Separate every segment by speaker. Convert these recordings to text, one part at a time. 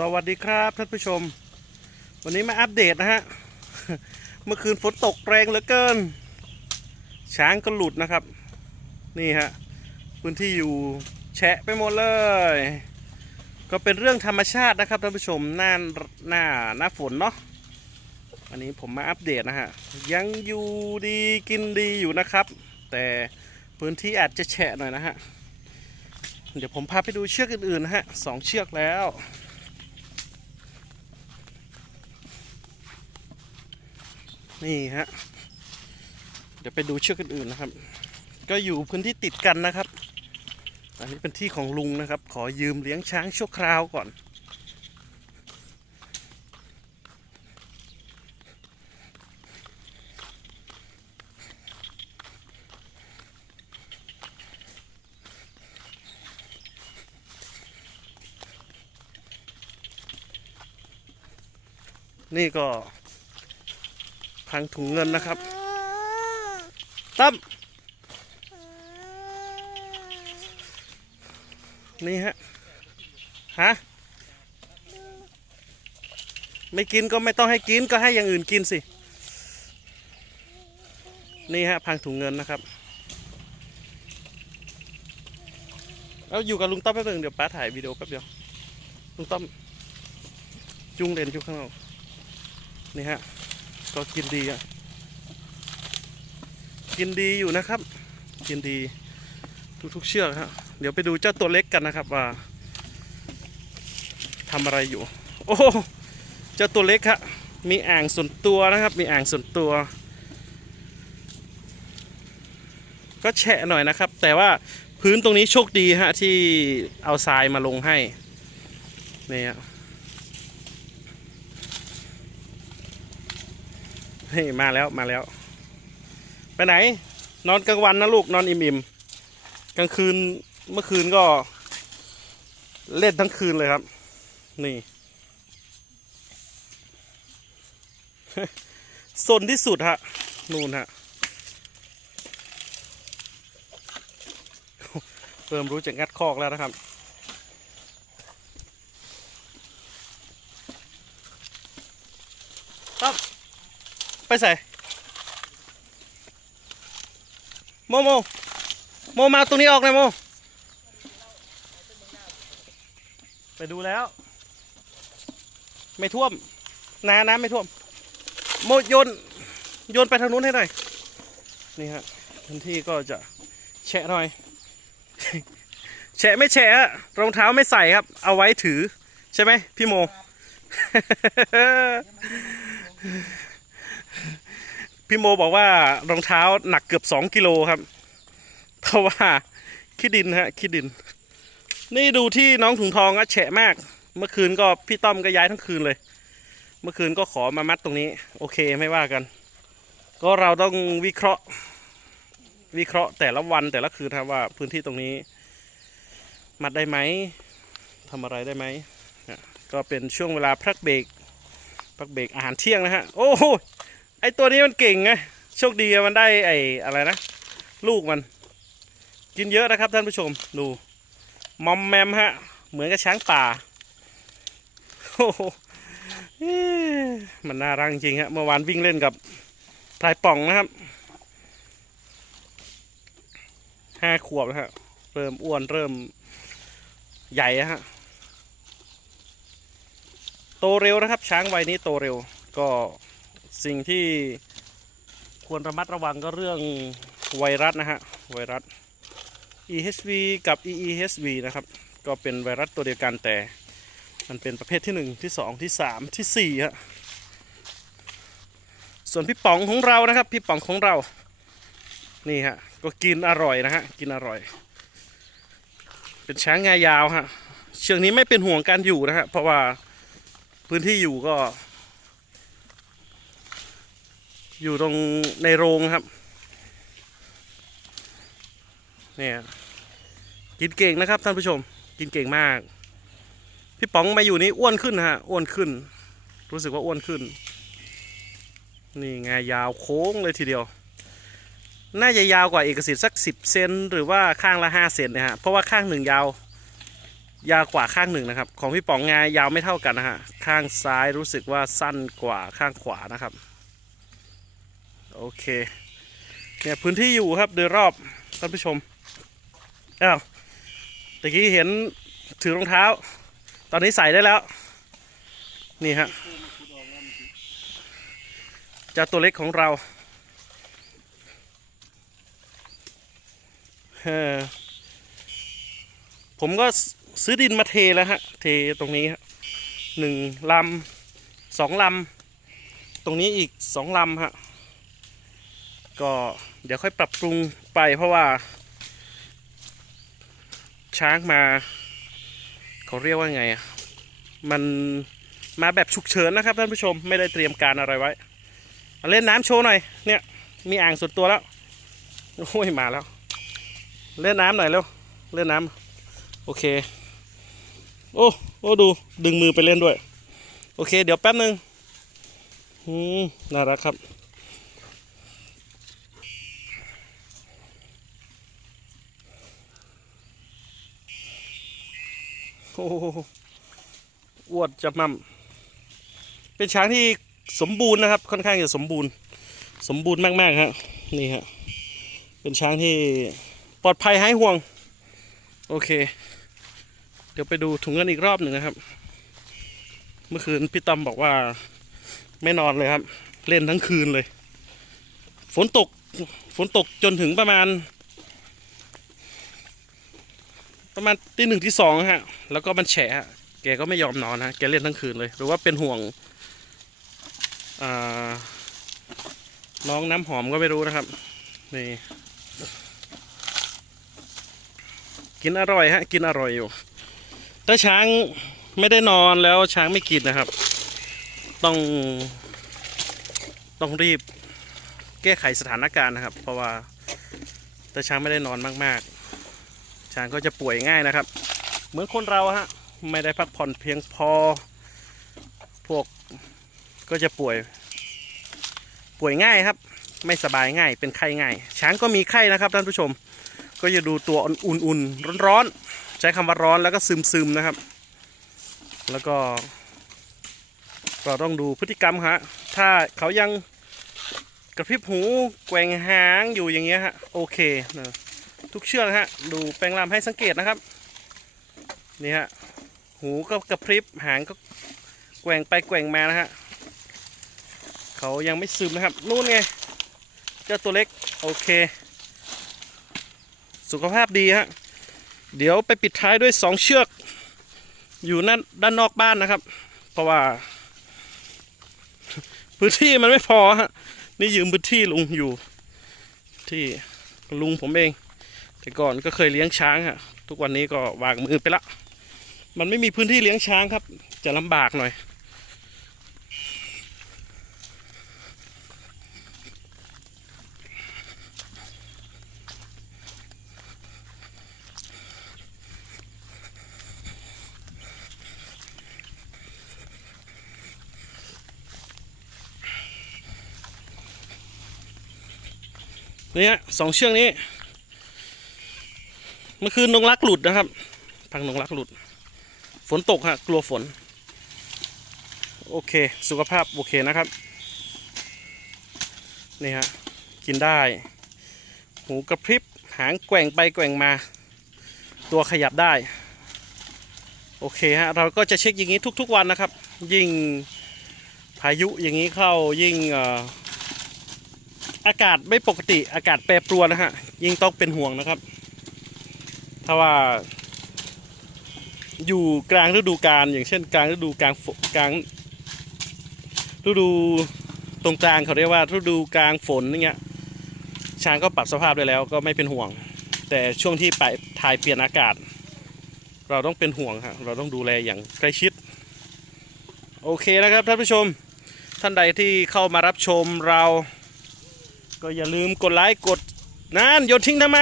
Speaker 1: สวัสดีครับท่านผู้ชม วันนี้มาอัปเดตนะฮะ เมื่อคืนฝนตกแรงเหลือเกิน ช้างก็หลุดนะครับ นี่ฮะ พื้นที่อยู่แฉะไปหมดเลย ก็เป็นเรื่องธรรมชาตินะครับท่านผู้ชมหน้าหน้าหน้าฝนเนาะอันนี้ผมมาอัปเดตนะฮะ ยังอยู่ดีกินดีอยู่นะครับ แต่พื้นที่อาจจะแฉะหน่อยนะฮะ เดี๋ยวผมพาไปดูเชือกอื่นๆนะฮะสองเชือกแล้ว นี่ฮะ เดี๋ยวไปดูเชือกอื่นๆนะครับ ก็อยู่พื้นที่ติดกันนะครับ อันนี้เป็นที่ของลุงนะครับ ขอยืมเลี้ยงช้างชั่วคราวก่อน นี่ก็ พังถุงเงินนะครับ ตั้ม นี่ฮะ ฮะ ไม่กินก็ไม่ต้องให้กินก็ให้อย่างอื่นกินสิ นี่ฮะ พังถุงเงินนะครับแล้วอยู่กับลุงต้อมแป๊บหนึงเดี๋ยวป้าถ่ายวิดีโอแป๊บเดียว ลุงต้อมจุงเลนจุงข้างนอกนี่ฮะ ก็กินดีอะ กินดีอยู่นะครับ กินดีทุกๆเชือกฮะ เดี๋ยวไปดูเจ้าตัวเล็กกันนะครับว่าทำอะไรอยู่ โอ้เจ้าตัวเล็กฮะ มีอ่างส่วนตัวนะครับ มีอ่างส่วนตัว ก็แฉะหน่อยนะครับ แต่ว่าพื้นตรงนี้โชคดีฮะที่เอาทรายมาลงให้นี่ฮะ เฮ้ยมาแล้วมาแล้ว ไปไหน นอนกลางวันนะลูกนอนอิ่มๆกลางคืนเมื่อคืนก็ เล่นทั้งคืนเลยครับ นี่สนที่สุดฮะนู่นฮะเริ่มรู้จักงัดคอกแล้วนะครับ ไปใส่โมโมโมมาตรงนี้ออกเลยโมไปดูแล้ว ไม่ท่วมน้ำน้ำไม่ท่วม โมโยนโยนไปทางนู้นให้หน่อยนี่ฮะพื้นที่ก็จะแฉะหน่อยแฉะไม่แฉะอะรองเท้าไม่ใส่ครับ เอาไว้ถือ ใช่ไหมพี่โม พี่โมบอกว่ารองเท้าหนักเกือบสองกิโลครับ เพราะว่าขี้ดินฮะขี้ดิน นี่ดูที่น้องถุงทองอะแฉะมาก เมื่อคืนก็พี่ต้อมก็ย้ายทั้งคืนเลย เมื่อคืนก็ขอมามัดตรงนี้ โอเคไม่ว่ากัน ก็เราต้องวิเคราะห์ วิเคราะห์แต่ละวันแต่ละคืนครับว่าพื้นที่ตรงนี้ มัดได้ไหมทำอะไรได้ไหมก็เป็นช่วงเวลาพักเบรกพักเบรกอาหารเที่ยงนะฮะ โอ้โห ไอตัวนี้มันเก่งไงโชคดีมันได้ไออะไรนะ ลูกมัน กินเยอะนะครับท่านผู้ชมดูมอมแมมฮะ เหมือนกับช้างป่าโอ้โหมันน่ารักจริงฮะเมื่อวานวิ่งเล่นกับพลายป่องนะครับห้าขวบแล้วฮะเริ่มอ้วนเริ่มใหญ่ฮะโตเร็วนะครับ ช้างวัยนี้โตเร็วก็ สิ่งที่ควรระมัดระวังก็เรื่องไวรัสนะฮะไวรัส EHV กับ EEHV นะครับ ก็เป็นไวรัสตัวเดียวกันแต่มันเป็นประเภทที่ 1 ที่ 2 ที่ 3 ที่ 4 ฮะ ส่วนพี่ป๋องของเรานะครับ พี่ป๋องของเรา นี่ฮะ ก็กินอร่อยนะฮะ กินอร่อย เป็นช้างงายาวฮะ เชือกนี้ไม่เป็นห่วงการอยู่นะฮะ เพราะว่าพื้นที่อยู่ก็ อยู่ตรงในโรงครับ เนี่ย กินเก่งนะครับท่านผู้ชม กินเก่งมาก พี่ป๋องมาอยู่นี่อ้วนขึ้นนะฮะ อ้วนขึ้น รู้สึกว่าอ้วนขึ้น นี่ไงยาวโค้งเลยทีเดียว น่าจะยาวกว่าเอกสิทธิ์สักสิบเซนหรือว่าข้างละห้าเซนนะฮะ เพราะว่าข้างหนึ่งยาว ยาวกว่าข้างหนึ่งนะครับ ของพี่ป๋องงายาวไม่เท่ากันนะฮะ ข้างซ้ายรู้สึกว่าสั้นกว่าข้างขวานะครับ โอเค เนี่ยพื้นที่อยู่ครับโดยรอบท่านผู้ชม อ้าวตะกี้เห็นถือรองเท้า ตอนนี้ใส่ได้แล้ว นี่ฮะจ้าตัวเล็กของเราเออผมก็ซื้อดินมาเทแล้วฮะ เทตรงนี้ฮะหนึ่งลำสองลำ ตรงนี้อีกสองลำฮะ ก็เดี๋ยวค่อยปรับปรุงไปเพราะว่า ช้างมาเขาเรียกว่าไงอะมันมาแบบฉุกเฉินนะครับท่านผู้ชมไม่ได้เตรียมการอะไรไว้ เล่นน้ำโชว์หน่อยเนี่ย มีอ่างสุดตัวแล้วโอ้ยมาแล้ว เล่นน้ำหน่อยเร็วเล่นน้ำโอเค โอ้โอ้ดูดึงมือไปเล่นด้วย โอเค เดี๋ยวแป๊บนึงน่ารักครับ โอ้อวนจะมั่มเป็นช้างที่สมบูรณ์นะครับ ค่อนข้างจะสมบูรณ์ สมบูรณ์มากๆฮะนี่ฮะเป็นช้างที่ปลอดภัยหายห่วง โอเค เดี๋ยวไปดูถุงเงินอีกรอบหนึ่งนะครับ เมื่อคืนพี่ตอมบอกว่าไม่นอนเลยครับ เล่นทั้งคืนเลย ฝนตกฝนตกจนถึงประมาณ ประมาณตีหนึ่งที่สองฮะ แล้วก็มันแฉะแกก็ไม่ยอมนอนฮะ แกเล่นทั้งคืนเลย หรือว่าเป็นห่วงน้องน้ำหอมก็ไม่รู้นะครับ นี่ กินอร่อยฮะ กินอร่อยอยู่ ถ้าช้างไม่ได้นอนแล้วช้างไม่กินนะครับ ต้อง ต้องรีบแก้ไขสถานการณ์นะครับ เพราะว่าถ้าช้างไม่ได้นอนมาก ๆ ช้างก็จะป่วยง่ายนะครับ เหมือนคนเราฮะไม่ได้พักผ่อนเพียงพอ พวกก็จะป่วย ป่วยง่ายครับ ไม่สบายง่ายเป็นไข้ง่าย ช้างก็มีไข้นะครับท่านผู้ชม ก็จะดูตัวอุ่นๆร้อนๆใช้คำว่าร้อนแล้วก็ซึมๆนะครับ แล้วก็เราต้องดูพฤติกรรมฮะถ้าเขายังกระพริบหูแกว่งหางอยู่อย่างเงี้ยฮะโอเคนะ ทุกเชือกฮะ ดูแปลงลำให้สังเกตนะครับ นี่ฮะ หูก็กระพริบ หางก็แกว่งไปแกว่งมานะฮะ เขายังไม่ซึมนะครับ นู่นไง เจ้าตัวเล็ก โอเค สุขภาพดีฮะ เดี๋ยวไปปิดท้ายด้วยสองเชือก อยู่นั่นด้านนอกบ้านนะครับ เพราะว่า พื้นที่มันไม่พอฮะ นี่ยืมพื้นที่ลุงอยู่ที่ลุงผมเอง แต่ก่อนก็เคยเลี้ยงช้างฮะทุกวันนี้ก็วางมือไปละ มันไม่มีพื้นที่เลี้ยงช้างครับ จะลำบากหน่อย เนี่ยสองเชือกนี้ เมื่อคืนนงรักหลุดนะครับพังนงรักหลุด ฝนตกฮะกลัวฝน โอเค สุขภาพโอเคนะครับ นี่ฮะกินได้ หูกระพริบหางแกว่งไปแกว่งมา ตัวขยับได้ โอเคฮะเราก็จะเช็คอย่างนี้ทุก ๆ วันนะครับ ยิ่งพายุอย่างนี้เข้ายิ่งเอ่ออากาศไม่ปกติอากาศแปรปรวนนะฮะยิ่งต้องเป็นห่วงนะครับ ถ้าว่า อยู่กลางฤดูกาลอย่างเช่น กลางฤดูกลางกลางฤดูตรงกลางเขาเรียกว่าฤดูกลางฝนอย่างเงี้ยช้างก็ปรับสภาพได้แล้วก็ไม่เป็นห่วง แต่ช่วงที่ไปถ่ายเปลี่ยนอากาศ เราต้องเป็นห่วงครับเราต้องดูแลอย่างใกล้ชิด โอเคนะครับท่านผู้ชมท่านใดที่เข้ามารับชมเรา ก็อย่าลืมกดไลค์กดนั่นโยนทิ้งทำไม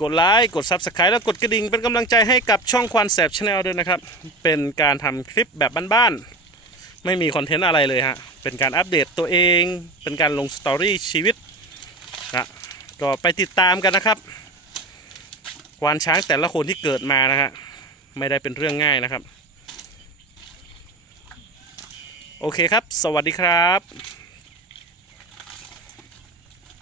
Speaker 1: กดไลค์กด Subscribe แล้วกดกระดิ่งเป็นกำลังใจให้กับช่องควันแสบชาแนลด้วยนะครับ เป็นการทำคลิปแบบบ้านๆ ไม่มีคอนเทนต์อะไรเลยฮะ เป็นการอัปเดตตัวเอง เป็นการลงสตอรี่ชีวิตนะก็ไปติดตามกันนะครับ ควานช้างแต่ละคนที่เกิดมานะฮะ ไม่ได้เป็นเรื่องง่ายนะครับ โอเคครับ สวัสดีครับ